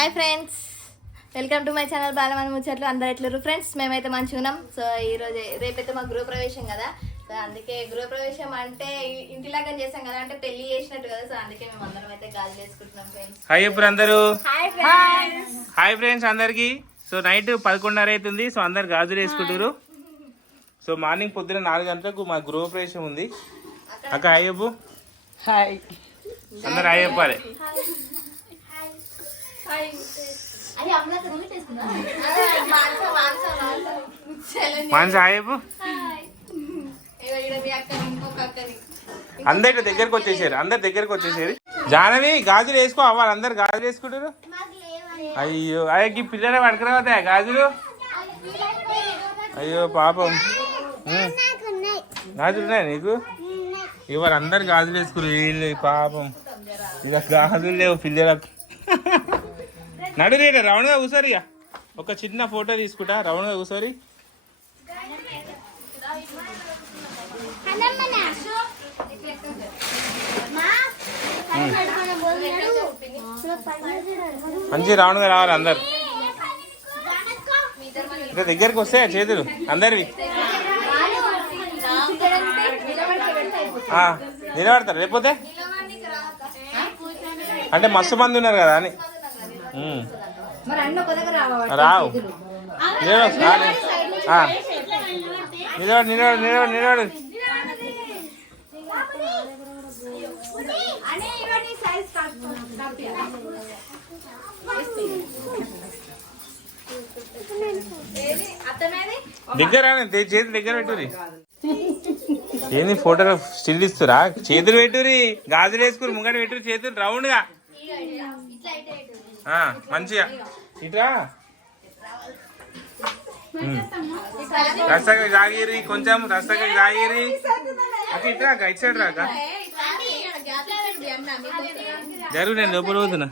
Hi friends, welcome to my channel Balamani ముచ్చట్లు. అందరు ఎట్లరు friends? మేమైతే మంచిగా ఉన్నాం. సో ఈ రోజు రేపైతే మా గృహప్రవేశం కదా. సో అందుకే గృహప్రవేశం అంటే ఇంటిలాగా చేసాం కదా, అంటే పెళ్లి చేసినట్టు కదా. సో అందుకే మేము అందరం అయితే గాజులు వేసుకుంటున్నాం ఫ్రెండ్స్. హాయ్ ఇప్పుడు అందరూ. హాయ్ ఫ్రెండ్స్ అందరికి. సో నైట్ 11:30 అవుతుంది. సో అందరు గాజులు వేసుకుంటారు. సో మార్నింగ్ పొద్దున 4 గంటలకు మా గృహప్రవేశం ఉంది. అక్క హాయ్ చెప్పు. హాయ్ అందరు హాయ్ చెప్పాలి. మానస హాయ్ చెప్పు. అందరి దగ్గరకు వచ్చేసారు. జానవి గాజులు వేసుకో అవ్వాలి. అందరు గాజులు వేసుకుంటారు. అయ్యో అయ్యకి పిల్లలు పడుకురావతా గాజులు. అయ్యో పాపం, గాజులు ఉన్నాయా నీకు? ఇవాళ అందరు గాజులు వేసుకున్నారు. వీళ్ళు పాపం ఇక గాజులు లేవు పిల్లలకు. నడురేట రౌండ్గా కూర్చోరు. ఇక ఒక చిన్న ఫోటో తీసుకుంటా. రౌండ్గా కూర్చోరి. మంచి రౌండ్గా రావాలి అందరు. ఇంకా దగ్గరికి వస్తే చేతులు అందరివి నిలబడతారు. లేకపోతే అంటే మస్తు మంది ఉన్నారు కదా అని రావు. నిలబడు. దగ్గర చేతులు దగ్గర పెట్టురి. ఏంది ఫోటోలో స్టిల్ ఇస్తురా? చేతులు పెట్టురి. గాజులు వేసుకుని ముంగట పెట్టురు. చేతులు రౌండ్ గా మంచిగా ఇట్లా రస్తగా జాగిరి. కొంచెం రస్తగా జాగిరి. అక్క ఇట్లా ఇటు సైడ్ రాక జరుగు. నేను లోపల పోతున్నా.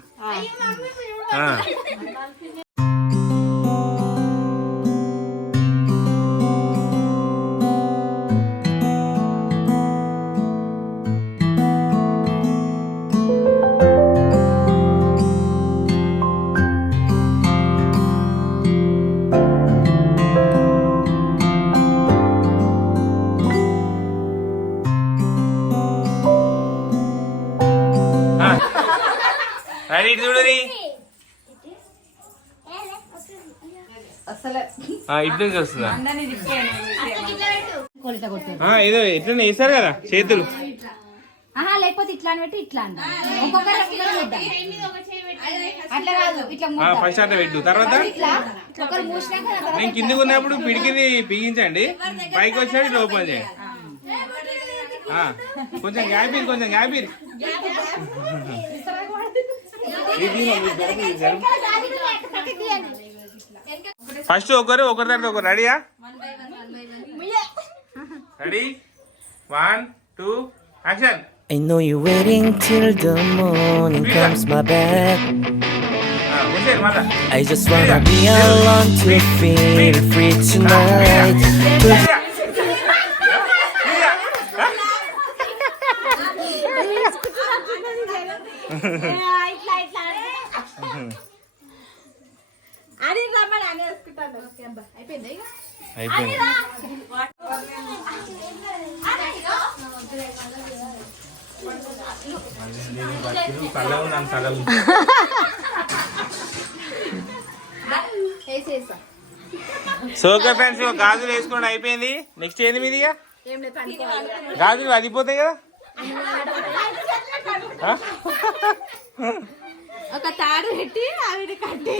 ఇటు చూడరి. ఇటు నుంచి వస్తుందా? ఏదో ఇట్లా వేసారు కదా చేతులు. లేకపోతే ఇట్లా పెట్టి ఇట్లా ఫస్ట్ అట్లా పెట్టు. తర్వాత నేను కిందికి ఉన్నప్పుడు పిడికిని బిగించండి. పైకి వచ్చాడు ఇట్లా ఓపెన్ చేయండి. కొంచెం గ్యాపీరు. ఫస్ట్ ఒకరి తర్వాత ఒకరు. రెడీయా? Ready 1 2 action. I know you're waiting till the morning comes my back. I just wanna be alone to feel free tonight. అయిపోయింది. సో ఓకే ఫ్రెండ్స్, గాజులు వేసుకోండి. అయిపోయింది. నెక్స్ట్ ఏంది మీది? గాజులు అదిపోతాయి కదా. ఒక తాడు పెట్టి ఆవిడ కట్టి.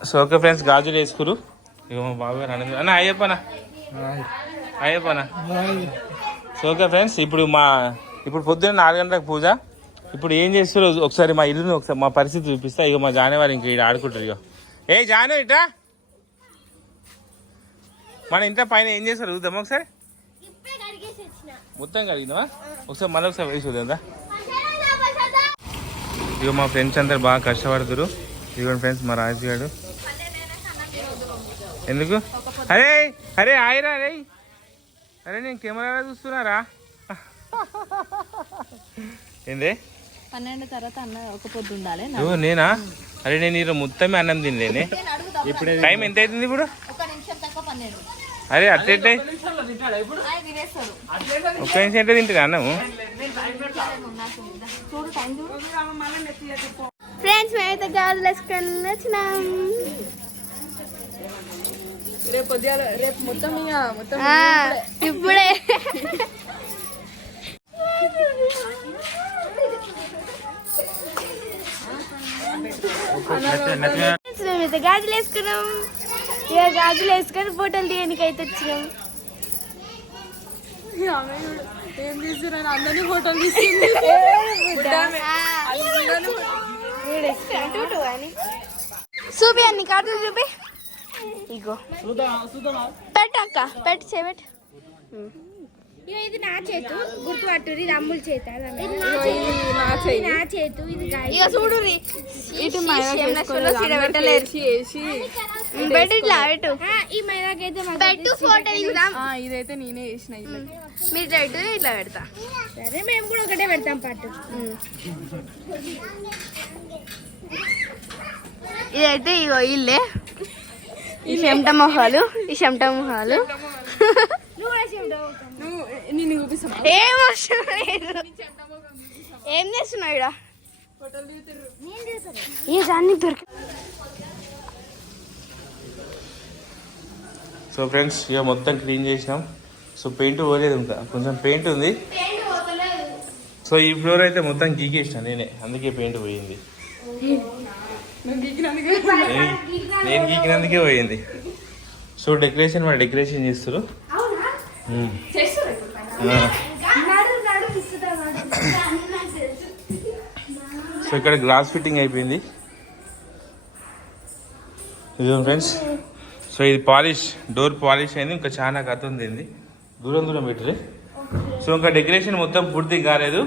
సో ఓకే ఫ్రెండ్స్, గాజులు వేసుకురు. ఇక మా బాబు గారు అన్న అయ్యప్పనా. సో ఓకే ఫ్రెండ్స్, ఇప్పుడు పొద్దున్న 4 గంటలకు పూజ. ఇప్పుడు ఏం చేస్తారు ఒకసారి మా ఇల్లుని ఒకసారి మా పరిస్థితి చూపిస్తా. ఇక మా జానేవారు ఇంక ఇక్కడ ఆడుకుంటారు. ఇక ఏ జాను ఇట్రా. మన ఇంట్లో పైన ఏం చేస్తారు చూద్దామా ఒకసారి. మొత్తం కడిగినావా? ఒకసారి మళ్ళీ ఒకసారి వేసి చూద్దా. ఇక మా ఫ్రెండ్స్ అందరు బాగా కష్టపడుతురు. ఇదిగోండి ఫ్రెండ్స్ మా రాజు గారు. ఎందుకు? అరే ఆయరా. అరే నేను కెమెరాలో చూస్తున్నారా? ఏంది 12 తర్వాత అన్న ఒక పొద్దు ఉండాలి. ఓ నేనా? అరే నేను ఈరోజు మొత్తమే అన్నం తినలేనే. టైం ఎంత అవుతుంది ఇప్పుడు? ఒక నిమిషం తక్కువ 12. అరే అట్లెట్టే తినేస్తారు. ఒక్క నిమిషం అంటే తింటుంది అన్నము. చూడు టైం చూడు. ఫ్రెండ్స్ మేమైతే గాజులు వేసుకొని వచ్చినాం. రేపు మొత్తం ఇప్పుడే మేమైతే గాజులు వేసుకున్నాం. ఇక గాజులు వేసుకొని ఫోటోలు తీయడానికి అయితే వచ్చినాం. ఏం చేస్తున్నారు అందరినీ ఫోటోలు తీసుకుంది. చూపి అన్ని కార్డులు చూపి. ఇగో పెట్టక్క పెట్టి చేయబెట్టు. ఇది నా చేతు గుర్తుపట్టు. ఇది అమ్ముల చేత. నా చేతు ఇది ఇక చూడు ఇటు పెట్టు ఇట్లా పెట్టు. ఈ మైదాకైతే పెట్టు ఫోటో దిగుదాం. ఇదైతే నేనే చేసిన. మీరు పెట్టు ఇట్లా పెడతా. సరే మేము కూడా ఒకటే పెడతాం పట్టు. ఇదైతే ఇగో ఇల్లే. ఈ చెమట మొహాలు నేను చూపిస్తాను. ఏం అవసరం లేదు. ఏం చేస్తున్నావు ఇక్కడ? అన్ని దొరికి. సో ఫ్రెండ్స్ ఇక మొత్తం క్లీన్ చేసినాం. సో పెయింట్ పోలేదు, ఇంకా కొంచెం పెయింట్ ఉంది. సో ఈ ఫ్లోర్ అయితే మొత్తం గీకేసిన నేనే, అందుకే పెయింట్ పోయింది. నేను గీకినందుకే పోయింది. సో డెకరేషన్ చేస్తారు. సో ఇక్కడ గ్లాస్ ఫిట్టింగ్ అయిపోయింది. ఇదిగో ఫ్రెండ్స్, సో ఇది పాలిష్, డోర్ పాలిష్ అయింది. ఇంకా చాలా కథ ఉంది, దూరం పెట్టరు. సో ఇంకా డెకరేషన్ మొత్తం పూర్తి కాలేదు.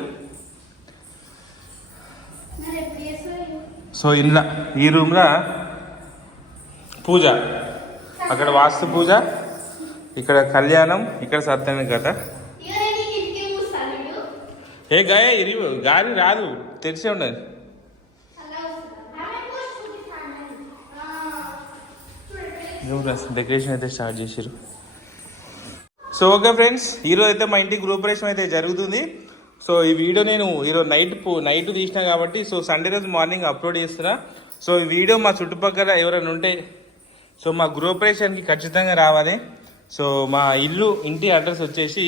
సో ఇంట్లో ఈ రూమ్లో పూజ, అక్కడ వాస్తు పూజ, ఇక్కడ కళ్యాణం, ఇక్కడ సత్యమే కథ. ఏ గాయ గాలి రాదు, తెరిచే ఉండదు. డెకరేషన్ అయితే స్టార్ట్ చేసారు. సో ఓకే ఫ్రెండ్స్, ఈరోజు అయితే మా ఇంటి గృహప్రవేశం అయితే జరుగుతుంది. సో ఈ వీడియో నేను ఈరోజు నైట్ తీసినా కాబట్టి సో సండే రోజు మార్నింగ్ అప్లోడ్ చేస్తున్నా. సో ఈ వీడియో మా చుట్టుపక్కల ఎవరైనా ఉంటే సో మా గృహప్రవేశానికి ఖచ్చితంగా రావాలి. సో మా ఇంటి అడ్రస్ వచ్చేసి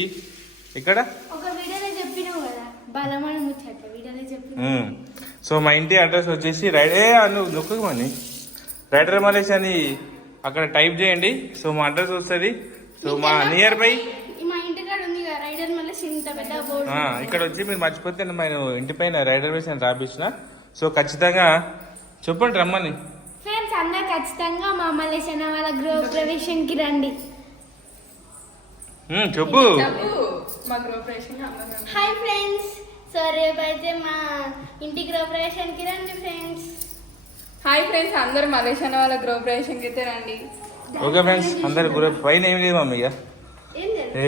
ఇక్కడ. సో మా ఇంటి అడ్రస్ వచ్చేసి నొక్కమని రైడర్ మలేష్ అని అక్కడ టైప్ చేయండి. సో మా అడ్రస్ వస్తుంది. సో మా నియర్ బై ఇక్కడ వచ్చి మీరు మర్చిపోతే నేను ఇంటి పైన రైడర్ వేసి అని రాపించిన. సో ఖచ్చితంగా చెప్పండి రమ్మని. ఫ్రెండ్స్ అందరూ ఖచ్చితంగా మా మలేషియా వాళ్ళ గృహ ప్రవేశంకి రండి. చెప్పు. హాయ్ ఫ్రెండ్స్, సో రేపైతే మా ఇంటి గృహ ప్రవేశానికి రండి ఫ్రెండ్స్. హాయ్ ఫ్రెండ్స్, అందరు మలేషియా వాళ్ళ గృహప్రవేశంకి అయితే రండి. ఓకే ఫ్రెండ్స్, అందరు పైన ఏం లేదు మమ్మీ, ఇక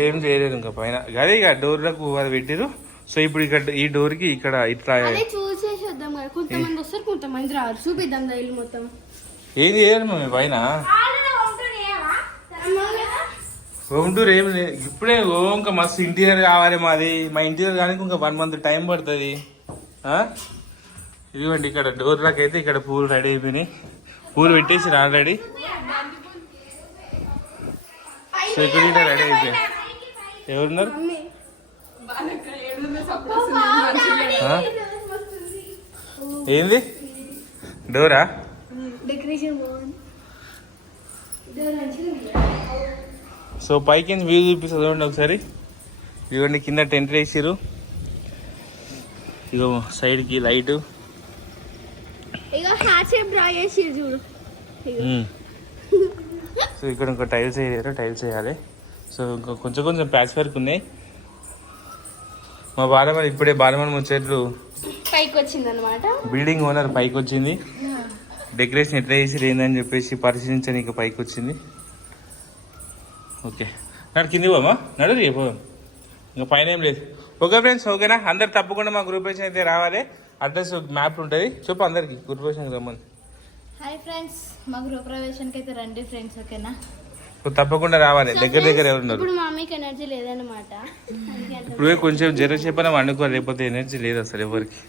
ఏం చేయలేదు. ఇంకా పైన అదే ఇక డోర్లకు అది పెట్టిరు. సో ఇప్పుడు ఇక్కడ ఈ డోర్ కి ఇక్కడ ఇట్లా చూసేసి వద్దాం కదా, కొంతమంది వస్తారు కొంతమంది రారు. చూపిద్దాం ఇల్లు మొత్తం. ఏం చేయాలి మమ్మీ పైన హోమ్ టూర్ ఏం లేదు. ఇప్పుడే ఇంకా మస్తు ఇంటీరియర్ కావాలి మాది. మా ఇంటీరియర్ కానీ ఇంకా 1 month టైం పడుతుంది. ఇదిగోండి ఇక్కడ డోర్లకు అయితే ఇక్కడ పూలు రెడీ అయిపోయినాయి. పూలు పెట్టేసి ఆల్రెడీ. సో ఇక్కడ రెడీ అయిపోయింది. ఎవరున్నారు? ఏంది డోరా? డెకరేషన్ బాగుంది. సో పైకి వ్యూ చూపిస్తుంది చూడండి ఒకసారి. ఇదిగోండి కింద టెంట్ వేసిరు. ఇగో సైడ్కి లైట్. సో ఇక్కడ ఇంకా టైల్స్ వేయారు, టైల్స్ వేయాలి. సో ఇంకా కొంచెం ప్యాచ్ వర్క్ ఉన్నాయి. మా బాలమని ఇప్పుడే బాలమని ముచ్చట్లు పైకి వచ్చింది అనమాట. బిల్డింగ్ ఓనర్ పైకి వచ్చింది. డెకరేషన్ ఎట్లా చేసి ఏందని చెప్పేసి పరిశీలించడానికి పైకి వచ్చింది. ఓకే నడు కింది పోమా, నడు పోదాం. ఇంకా పైన ఏం లేదు. ఓకే ఫ్రెండ్స్, ఓకేనా? అందరు తప్పకుండా మా గ్రూప్ అయితే రావాలి. అడ్రస్ మ్యాప్ ఉంటుంది చెప్పు అందరికి గృహప్రవేశానికి రమ్మని. హాయ్ ఫ్రెండ్స్, మా గృహప్రవేశానికి అయితే రండి ఫ్రెండ్స్, ఓకేనా? నువ్వు తప్పకుండా రావాలి. దగ్గర ఎవరున్నారు? ఇప్పుడు మా మమ్మీకి ఎనర్జీ లేదన్నమాట. ఇప్పుడే కొంచెం జర చెప్పినా వండుకో, లేకపోతే ఎనర్జీ లేదు అసలు ఎవరికి.